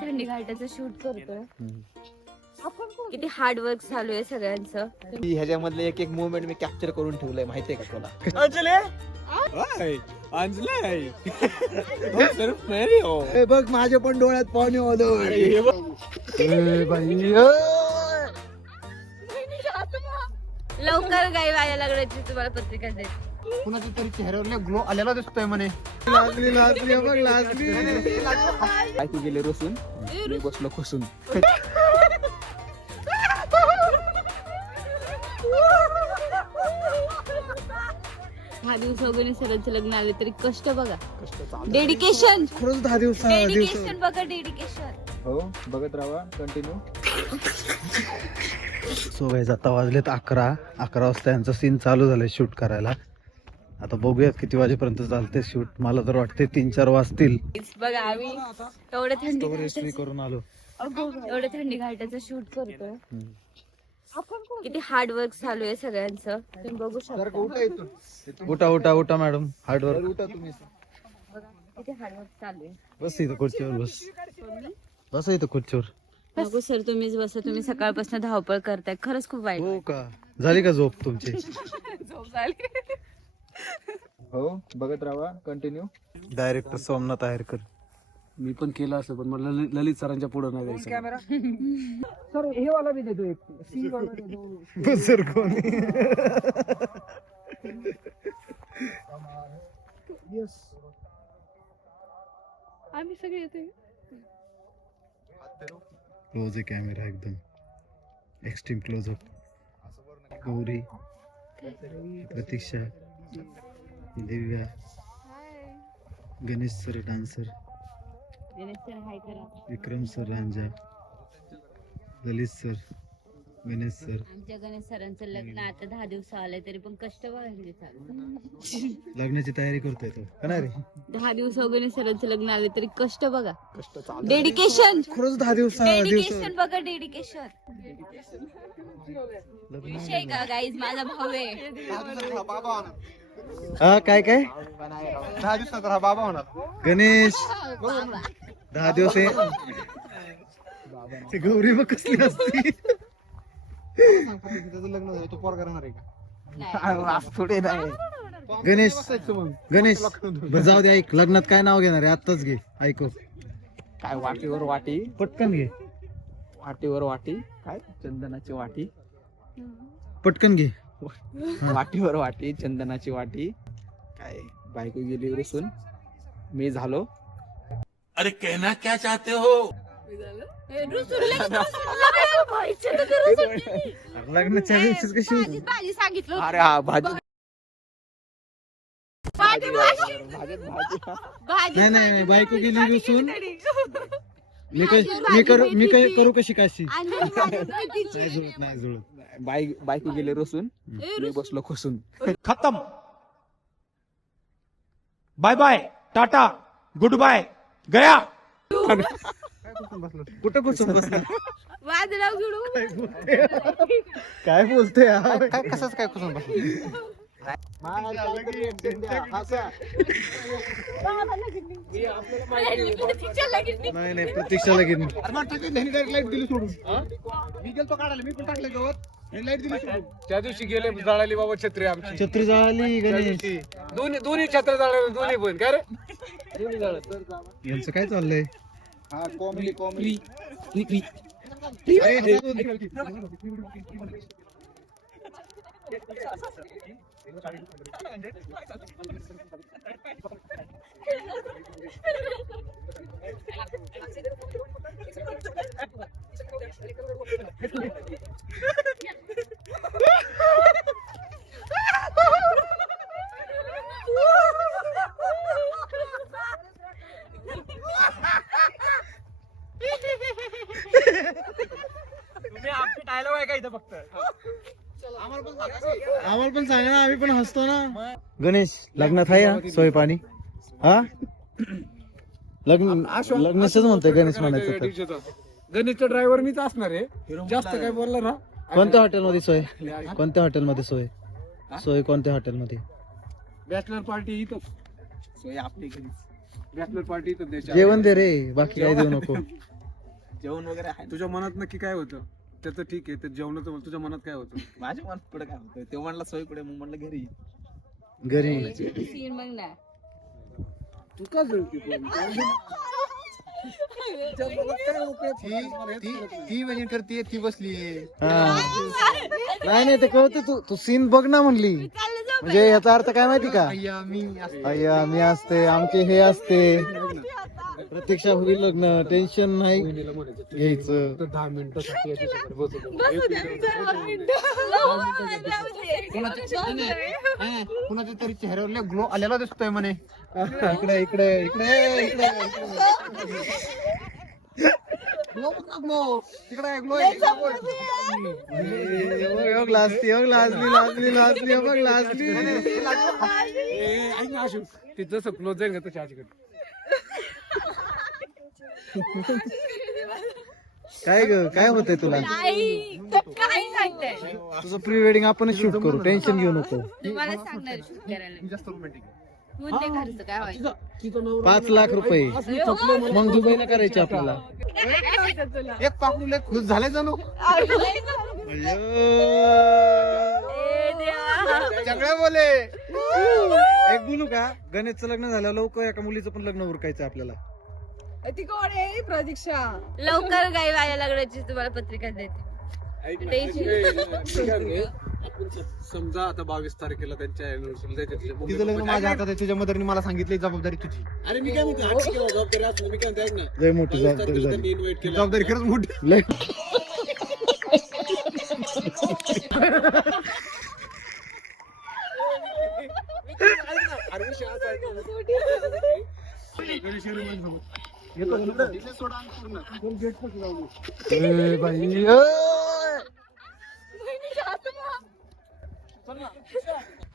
थंडी घाटाचं शूट करतोय. किती हार्ड वर्क चालू आहे सगळ्यांचं. ह्याच्यामधले एक एक मोमेंट मी कॅप्चर करून ठेवलंय, माहितीये का तुला? बघ माझ्या पण डोळ्यात पाणी आलं. लवकर गाई व्हायला लागल्याची तुम्हाला पत्रिका देत. कुणाच्या तरी चेहऱ्यावर ग्लो आलेला दिसतोय म्हणे. लाजली बघ, लाजली. काय तू गेले रोसून, मी बसलो खुसून. दहा दिवस वगैरे सरांचं लग्न आले तरी कष्ट बघा. डेडिकेशन. खरंच 10 दिवस. डेडिकेशन बघा, डेडिकेशन. हो, बघत राहा कंटिन्यू. सो गाईज आता वाजलेत 11 वाजता यांचं सीन चालू झालंय शूट करायला. आता बघूयात किती वाजेपर्यंत चालते शूट. मला तर वाटते 3-4 वाजतील. बघा आम्ही एवढं थंडी करून आलो. एवढं थंडी घाटाचं शूट करतोय. किती हार्ड वर्क चालू आहे सगळ्यांचं, तुम्ही बघू शकता. उठा मॅडम, हार्ड वर्क. उठा तुम्ही. किती हार्ड वर्क चालू आहे. बस इथं खुर्चीवर, बस इथं खुर्चीवर. नको सर, तुम्हीच बसा. तुम्ही सकाळपासून धावपळ करताय. खरंच खूप वाईट. हो का? झाली का झोप तुमची? झोप झाली. हो, बघत राहा कंटिन्यू. डायरेक्टर सोमनाथ आहेरकर. मी पण केलं असं, पण मला ललित सरांच्या पुढे नाही जायचं. कॅमेरा सर हे वाला मी देतो, एक सी वाला देतो. सर कोणी? यस, आम्ही सगळे येते. क्लोज आहे कॅमेरा, एकदम एक्स्ट्रीम क्लोजअप. गौरी, प्रतीक्षा, दिव्या, गणेश सर डान्सर, विक्रम सर रांजा, ललित सर, गणेश सर. आमच्या गणेश सरांचं लग्न आता 10 दिवस आलंय तरी पण कष्ट बघायचे चालू. लग्नाची तयारी करतोय तो का नाही रे? 10 दिवस गणेश सरांचं लग्न आले तरी कष्ट बघा. डेडिकेशन. खरंच 10 दिवस. डेडिकेशन बघा, डेडिकेशन. विषय का गाईज, माझा भाऊ आहे. हा काय 10 दिवसात हा बाबा होणार गणेश. 10 दिवस आहे. गौरी मग कसली असती? त्याचं लग्न झालं, तो पोर करणार आहे का? थोडे नाही. गणेश जाऊ दे, ऐक. लग्नात काय नाव घेणार आहे आत्ताच घे. ऐकू काय वाटीवर वाटी, पटकन घे. वाटीवर वाटी, काय चंदनाची वाटी, पटकन घे. वाटीवर वाटी, चंदनाची वाटी. काय बायको गेली रुसून, मी झालो. अरे कहना क्या चाहते हो? लग्नाच्या दिवशीच कशी होती? भाजी सांगितलं. अरे हा भाजी नाही बायको गेली रुसून. मी करू कशी काशी? नाही जुळत. बायको गेली रुसून, मी बसलो खुसून. खत्म. Bye bye, tata, good bye, गया. कुठं बसून बसला? वाजराव जुडू. काय बोलते यार? काय कसंच काय खुसून बसला? नाही प्रतीक्षा लगेच लाईट दिली सोडून. मी गेलतो काढायला, मी पण टाकले गवत. लाईट दिली सोडून. त्या दिवशी गेले, जळाली बाबा छत्री आमची. छत्री जळाली गणेश. दोन्ही छत्र जळाले, दोन्ही पण. काय रे यांचं काय चाललंय? हा कॉमेडी. तुम्ही आमची डायलॉग आहे का इथं फक्त? आम्हाला पण सांगा ना, आम्ही पण हसतो ना. गणेश लग्नात आहे ना सोय पाणी? हा लग्नाच म्हणतोय गणेश म्हणायचं तर. गणेशचा ड्रायव्हर मीच असणार आहे. जास्त काय बोलला ना. कोणत्या हॉटेलमध्ये सोय? कोणत्या हॉटेलमध्ये सोय? सोय कोणत्या हॉटेलमध्ये? बॅचलर पार्टी इथं सोय आपली घरी. बॅचलर पार्टी तर द्यायची. जेवण दे रे, बाकी काय देऊ नको. जेवण वगैरे आहे. तुझ्या मनात नक्की काय होतं त्याचं ठीक आहे, ते जेवणाचं तुझ्या मनात काय होतं? माझ्या मनात पुढे काय होतं ते म्हणलं सोय कुठे, मग म्हणलं घरी. घरी सीन बघ ना. तू का जळती पण? ती म्हणजे करते, ती बसली. नाही ते कळते, तू सीन बघ ना म्हणली. म्हणजे याचा अर्थ काय माहिती का? अय्या मी असते, आमचे हे असते, प्रतीक्षा होईल लग्न, टेन्शन नाही घ्यायचं. 10 मिनिटासाठी याच्यासोबत बसू दे. कुणाच्या तरी चेहऱ्यावर ग्लो आलेला दिसतोय म्हणे. इकडे इकडे इकडे इकडे ते जसं क्लोज जाईल का तशी आजीकडे. काय ग, काय होतंय तुला? काय सांगताय तुझं प्री वेडिंग आपणच शूट करू, टेन्शन घेऊ नको. तुम्हाला सांगणार शूट करायला. जास्त रोमॅन्टिक कोणते खर्च काय व्हायचं? 5 लाख रुपये मग दुबईला करायचे आपल्याला. एक पाकडून खुश झाले जणू. सगळे बोले. एक बोलू का, गणेशचं लग्न झालं लवकर, एका मुलीचं पण लग्न उरकायचं आपल्याला. ती कोण आहे प्रतीक्षा? लवकर गाई व्हायला लागण्याची तुम्हाला पत्रिका देते. आपण समजा आता 22 तारखेला त्यांच्या anniversary ला तिचं लग्न माझ्या हातात आहे, तुझ्या मदरनी मला सांगितली जबाबदारी तुझी. अरे मी काय म्हणतो, आजची केव्हा जबाबदारी असली, मी काय म्हणतो ऐक ना, लय मोठी 22 जबाबदारी तारखेला झाली. त्यांनी invite केलं. जबाबदारी खरंच मोठी. लय अरे विषय असा आहे का?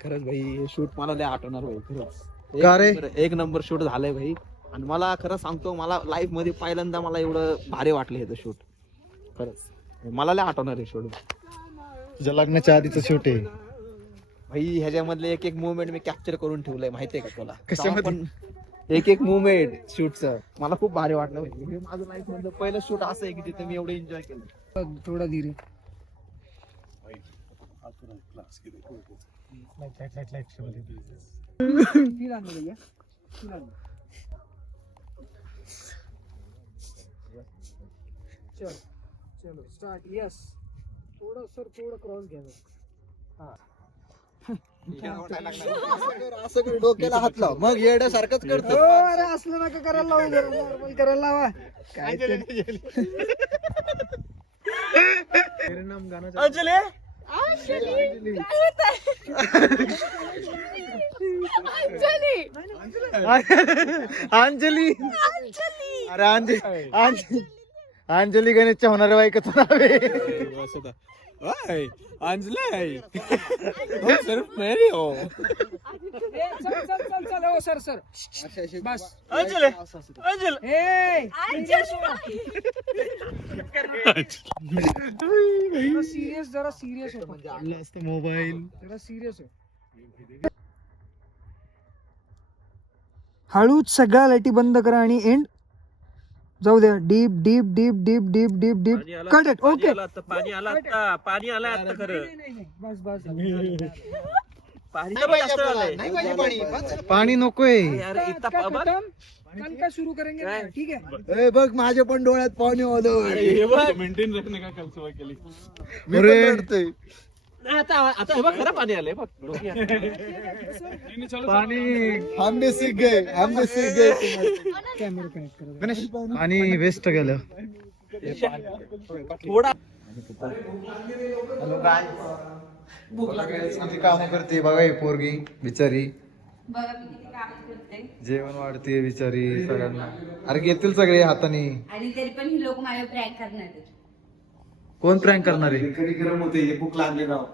खरंच भाई शूट मला लय आठवणार भाई, खरंच. का रे? एक नंबर शूट झालंय भाई. आणि मला खरं सांगतो, मला लाईफ मध्ये पहिल्यांदा मला एवढं भारी वाटलं हे शूट. खरंच मला लय आठवणार हे शूट तुझ्या लग्नाच्या आधीचं शूट आहे. भाई. ह्याच्यामधले एक एक मुवमेंट मी कॅप्चर करून ठेवलंय, माहितीये का तुला? कशामध्ये? पण एक एक मुवमेंट शूटचं मला खूप भारी वाटलं भाई. हे माझं लाईफ मधलं पहिलं शूट असं आहे की तिथे मी एवढं एन्जॉय केलं. थोडा धीरे. चलो स्टार्ट. यस, थोडं सर, थोडं क्रॉस घ्या. असं कर, डोक्याला हात लाव, मग येड्यासारखंच करतो. अरे असलं नका करायला लावू, जरा नॉर्मल करायला लावा. काय अंजली. अरे अंजली गणेशच्या होणाऱ्या बायकोचं नाव आहे. चल हो सर सर बस. सिरियस, जरा सिरियस हो. म्हणजे आणलं असतं मोबाईल. जरा सिरियस हो. हळूच सगळ्या लाईटी बंद करा आणि एंड जाऊ द्या. Deep deep deep deep deep deep deep cut it. Okay, पाणी आला आता, पाणी आला आता खरं. बस बस. पाणी नकोय. कल का शुरू करेंगे ना, ठीक है. बघ माझ्या पण डोळ्यात पाणी आलं. मेंटेन रखने का कल सुबह केली. आता हे बघ, खरं पाणी आलंय बघ. पाणी आंबे सीख गए, आंबे सीख गए. कॅमेरा कनेक्ट करा. गणेश आणि वेस्ट गेलं. थोडा काम करते बघा ही पोरगी बिचारी. बघा मी किती काम करते. जेवण वाढते बिचारी सगळ्यांना. अरे घेतील सगळे हाताने. आणि तरी पण ही लोक माझ्या प्रँक करणार आहेत. कोण प्रँक करणार आहे? गरम होते, हे भूक लागली राव.